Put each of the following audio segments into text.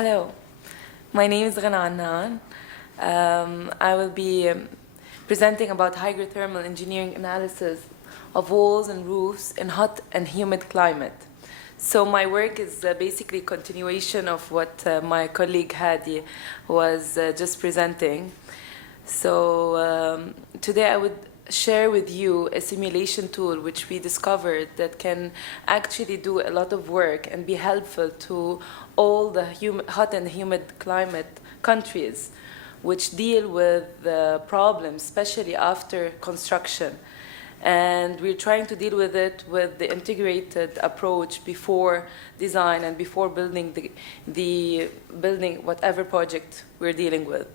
Hello, my name is Annan. I will be presenting about hygrothermal engineering analysis of walls and roofs in hot and humid climate. So my work is basically continuation of what my colleague Hadi was just presenting. So today I would share with you a simulation tool which we discovered that can actually do a lot of work and be helpful to all the hot and humid climate countries which deal with the problems, especially after construction. And we're trying to deal with it with the integrated approach before design and before building the building whatever project we're dealing with.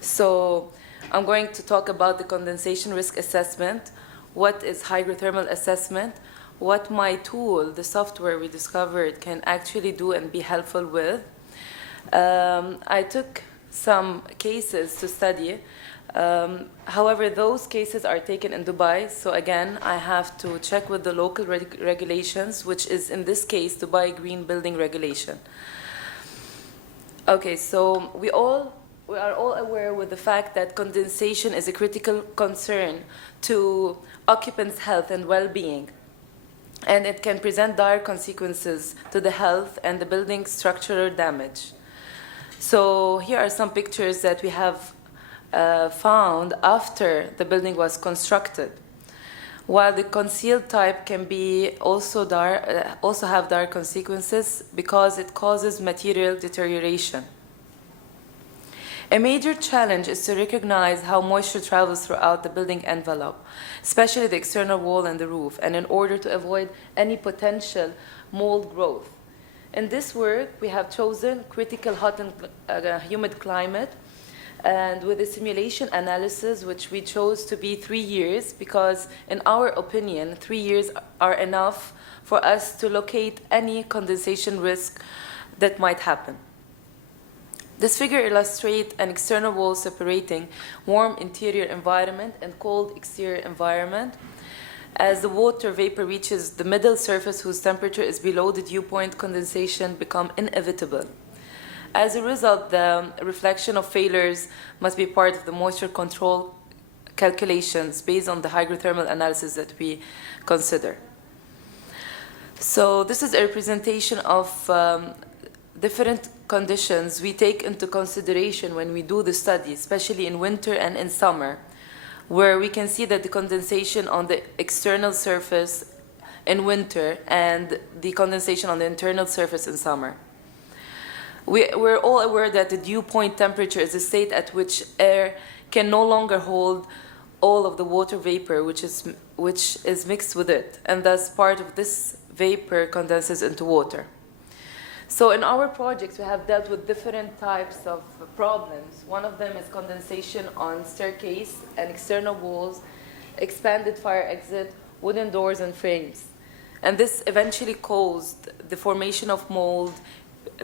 So I'm going to talk about the condensation risk assessment, what is hygrothermal assessment, what my tool, the software we discovered, can actually do and be helpful with. I took some cases to study. However, those cases are taken in Dubai, so again, I have to check with the local regulations, which is in this case, Dubai Green Building Regulation. Okay, so we are all aware with the fact that condensation is a critical concern to occupants' health and well-being, and it can present dire consequences to the health and the building's structural damage. So here are some pictures that we have found after the building was constructed. While the concealed type can be also have dire consequences because it causes material deterioration. A major challenge is to recognize how moisture travels throughout the building envelope, especially the external wall and the roof, and in order to avoid any potential mold growth. In this work, we have chosen critical hot and humid climate, and with a simulation analysis, which we chose to be 3 years, because in our opinion, 3 years are enough for us to locate any condensation risk that might happen. This figure illustrates an external wall separating warm interior environment and cold exterior environment. As the water vapor reaches the middle surface whose temperature is below the dew point, condensation becomes inevitable. As a result, the reflection of failures must be part of the moisture control calculations based on the hygrothermal analysis that we consider. So this is a representation of different conditions we take into consideration when we do the study, especially in winter and in summer, where we can see that the condensation on the external surface in winter and the condensation on the internal surface in summer. We're all aware that the dew point temperature is a state at which air can no longer hold all of the water vapor which is mixed with it, and thus part of this vapor condenses into water. So in our projects, we have dealt with different types of problems. One of them is condensation on staircase and external walls, expanded fire exit, wooden doors and frames. And this eventually caused the formation of mold,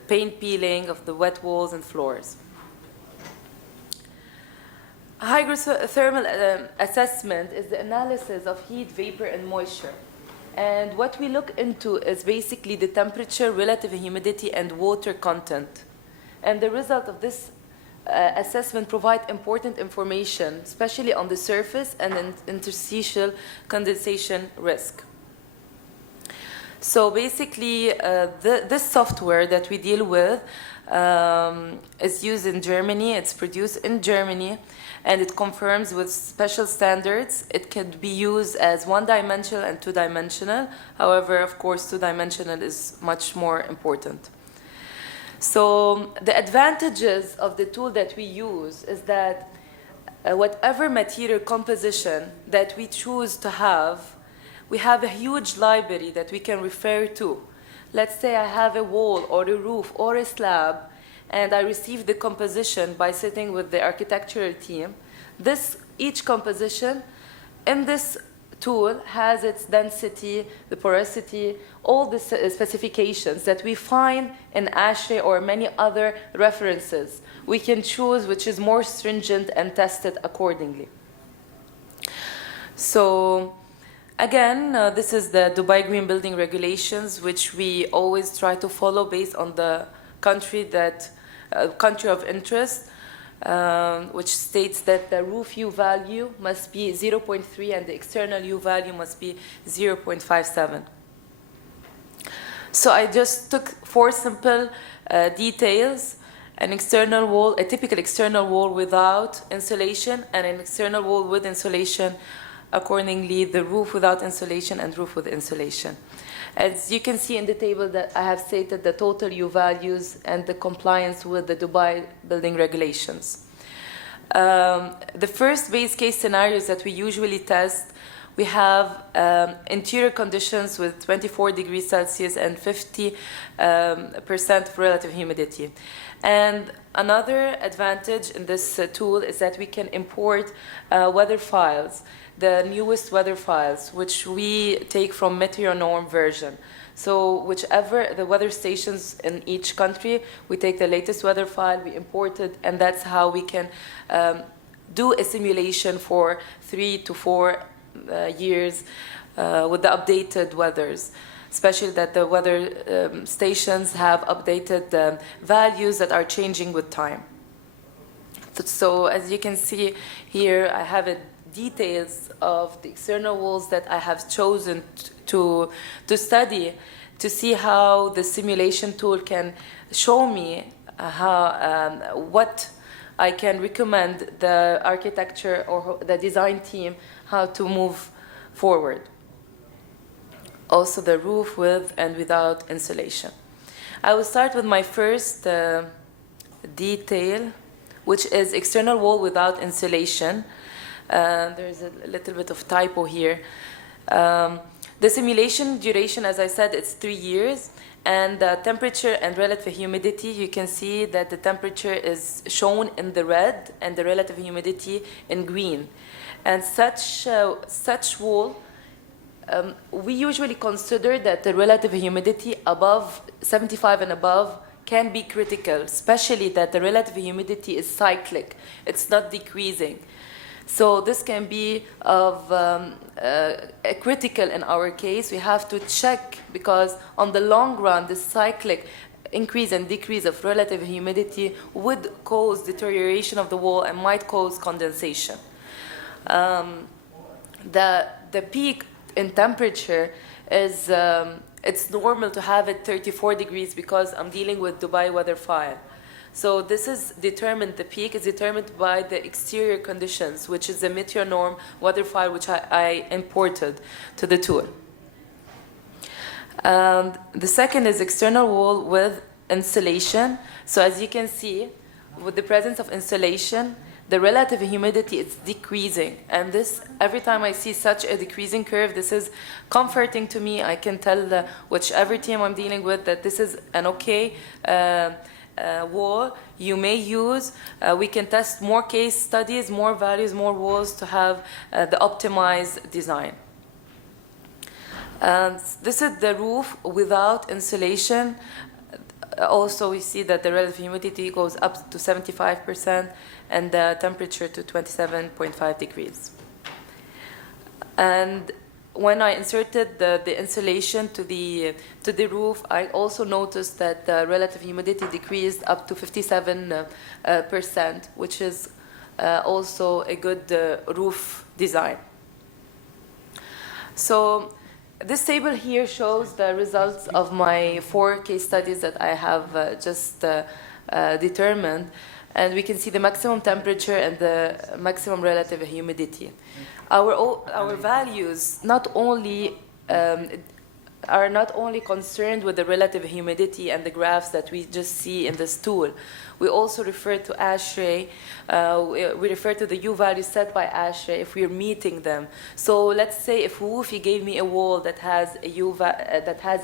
paint peeling of the wet walls and floors. Hygrothermal assessment is the analysis of heat, vapor, and moisture. And what we look into is basically the temperature, relative humidity, and water content. And the result of this assessment provides important information, especially on the surface and interstitial condensation risk. So basically, this software that we deal with is used in Germany. It's produced in Germany, and it confirms with special standards. It can be used as one-dimensional and two-dimensional. However, of course, two-dimensional is much more important. So the advantages of the tool that we use is that whatever material composition that we choose to have, we have a huge library that we can refer to. Let's say I have a wall or a roof or a slab, and I receive the composition by sitting with the architectural team. Each composition in this tool has its density, the porosity, all the specifications that we find in ASHRAE or many other references. We can choose which is more stringent and test it accordingly. So again, this is the Dubai Green Building Regulations, which we always try to follow based on the country of interest, which states that the roof U value must be 0.3 and the external U value must be 0.57. So I just took 4 simple details: an external wall, a typical external wall without insulation, and an external wall with insulation. Accordingly, the roof without insulation and roof with insulation. As you can see in the table that I have stated the total U values and the compliance with the Dubai building regulations. The first base case scenarios that we usually test, we have interior conditions with 24 degrees Celsius and 50% relative humidity. And another advantage in this tool is that we can import weather files, the newest weather files, which we take from Meteornorm version. So whichever the weather stations in each country, we take the latest weather file, we import it, and that's how we can do a simulation for 3 to 4 years with the updated weathers, especially that the weather stations have updated values that are changing with time. So as you can see here, I have details of the external walls that I have chosen to study, to see how the simulation tool can show me what I can recommend the architecture or the design team how to move forward. Also the roof with and without insulation. I will start with my first detail, which is external wall without insulation. There's a little bit of typo here. The simulation duration, as I said, it's 3 years. And the temperature and relative humidity, you can see that the temperature is shown in the red and the relative humidity in green. And such wall, we usually consider that the relative humidity above 75 and above can be critical, especially that the relative humidity is cyclic. It's not decreasing. So this can be of critical in our case. We have to check, because on the long run, the cyclic increase and decrease of relative humidity would cause deterioration of the wall and might cause condensation. The peak in temperature is, it's normal to have it 34 degrees because I'm dealing with Dubai weather file. So this is determined, the peak is determined by the exterior conditions, which is the Meteornorm weather file, which I imported to the tool. And the second is external wall with insulation. So as you can see, with the presence of insulation, the relative humidity is decreasing. And this, every time I see such a decreasing curve, this is comforting to me. I can tell whichever team I'm dealing with that this is an okay wall you may use. We can test more case studies, more values, more walls to have the optimized design. And this is the roof without insulation. Also, we see that the relative humidity goes up to 75% and the temperature to 27.5 degrees. And when I inserted the insulation to the roof, I also noticed that the relative humidity decreased up to 57%, which is also a good roof design. So this table here shows the results of my 4 case studies that I have just determined. And we can see the maximum temperature and the maximum relative humidity. Our values are not only concerned with the relative humidity and the graphs that we just see in this tool. We also refer to ASHRAE. We refer to the U values set by ASHRAE if we're meeting them. So let's say if WUFI gave me a wall that has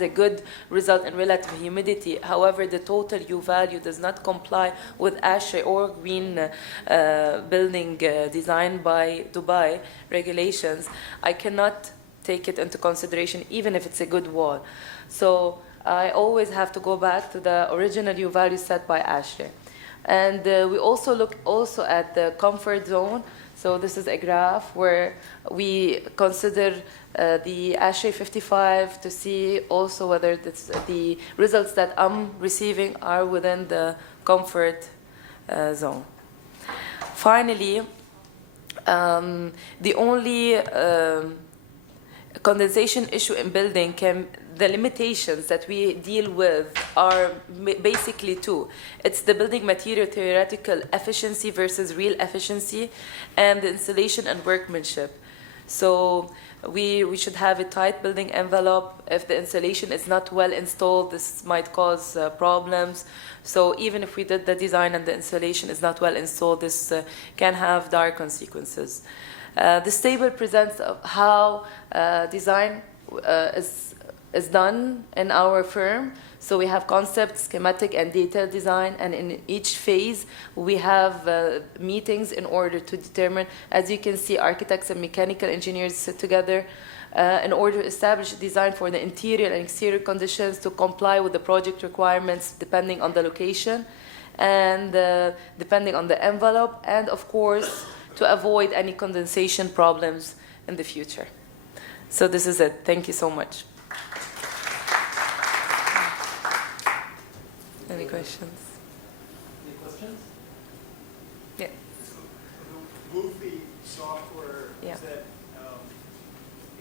a good result in relative humidity, however, the total U value does not comply with ASHRAE or green building design by Dubai regulations, I cannot take it into consideration even if it's a good wall. So I always have to go back to the original U value set by ASHRAE. And we also look at the comfort zone. So this is a graph where we consider the ASHRAE 55 to see also whether the results that I'm receiving are within the comfort zone. Finally, the only condensation issue in building the limitations that we deal with are basically two. It's the building material theoretical efficiency versus real efficiency, and the installation and workmanship. So we should have a tight building envelope. If the insulation is not well installed, this might cause problems. So even if we did the design and the insulation is not well installed, this can have dire consequences. This table presents how design is done in our firm. So we have concept, schematic, and detailed design, and in each phase we have meetings in order to determine, as you can see, architects and mechanical engineers sit together in order to establish a design for the interior and exterior conditions to comply with the project requirements depending on the location and depending on the envelope, and of course to avoid any condensation problems in the future. So this is it. Thank you so much. Any questions? Any questions? Yeah. So the Woofy software, Yeah. is that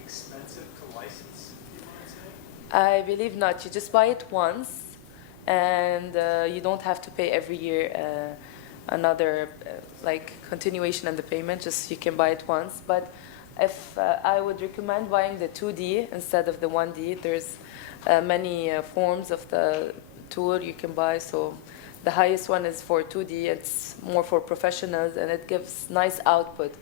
expensive to license, you might say? I believe not. You just buy it once, and you don't have to pay every year another like continuation and the payment. Just you can buy it once. But if I would recommend buying the 2D instead of the 1D. There's many forms of the tool you can buy. So the highest one is for 2D. It's more for professionals, and it gives nice output.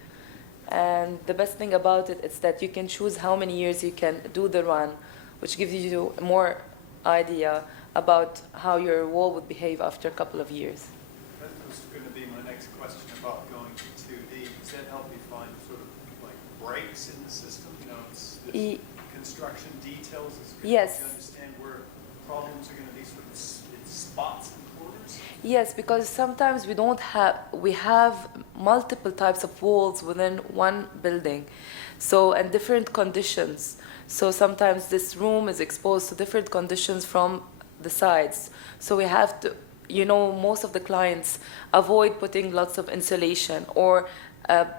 And the best thing about it is that you can choose how many years you can do the run, which gives you more idea about how your wall would behave after a couple of years. That was going to be my next question about going to 2D. Does that help you find sort of like breaks in the system? You know, it's construction details. It's good Yes. to understand where problems are going to be sort of in spots and corners. Yes, because sometimes we have multiple types of walls within one building, so and different conditions. So sometimes this room is exposed to different conditions from the sides. So we have to, most of the clients avoid putting lots of insulation or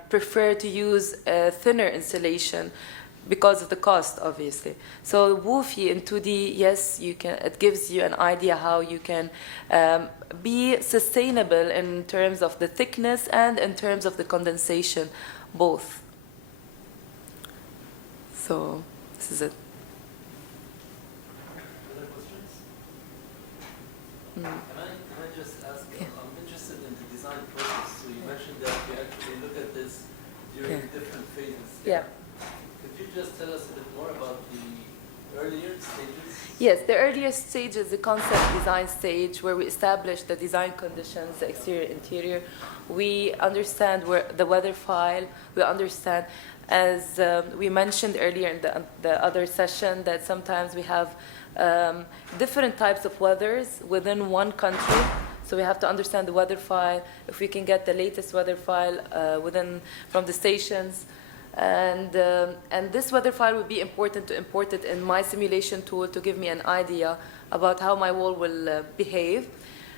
prefer to use thinner insulation because of the cost, obviously. So Woofy in 2D, yes, you can. It gives you an idea how you can be sustainable in terms of the thickness and in terms of the condensation, both. So this is it. Other questions? Mm. Can I just ask, Yeah. I'm interested in the design process. So you mentioned that you actually look at this during Yeah. different phases. Yeah. Could you just tell us a bit more about the earlier stages? Yes, the earliest stage is the concept design stage, where we establish the design conditions, the exterior, interior. We understand where the weather file. We understand, as we mentioned earlier in the other session, that sometimes we have different types of weathers within one country. So we have to understand the weather file. If we can get the latest weather file from the stations. And this weather file would be important to import it in my simulation tool to give me an idea about how my wall will behave.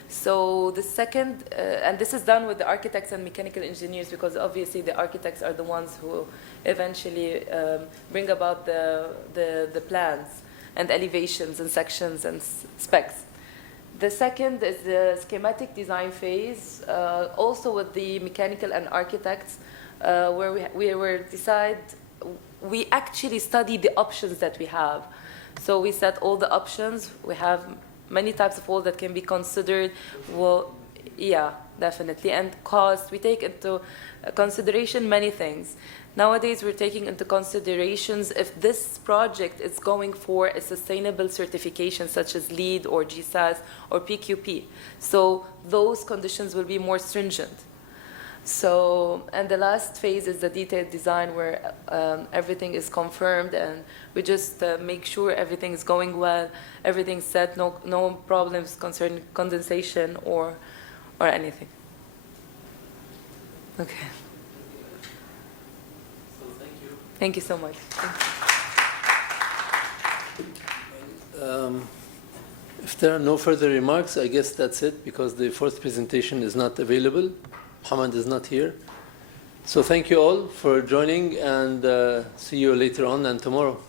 So the second, and this is done with the architects and mechanical engineers, because obviously the architects are the ones who eventually bring about the plans and elevations and sections and specs. The second is the schematic design phase, also with the mechanical and architects, where we actually study the options that we have. So we set all the options. We have many types of wall that can be considered. Well, yeah, definitely. And cost, we take into consideration many things. Nowadays, we're taking into considerations if this project is going for a sustainable certification such as LEED or GSAS or PQP. So those conditions will be more stringent. So, and the last phase is the detailed design, where everything is confirmed and we just make sure everything is going well, everything's set, no problems concerning condensation or or anything. Okay. So thank you. Thank you so much. If there are no further remarks, I guess that's it, because the fourth presentation is not available. Muhammad is not here. So thank you all for joining, and see you later on and tomorrow.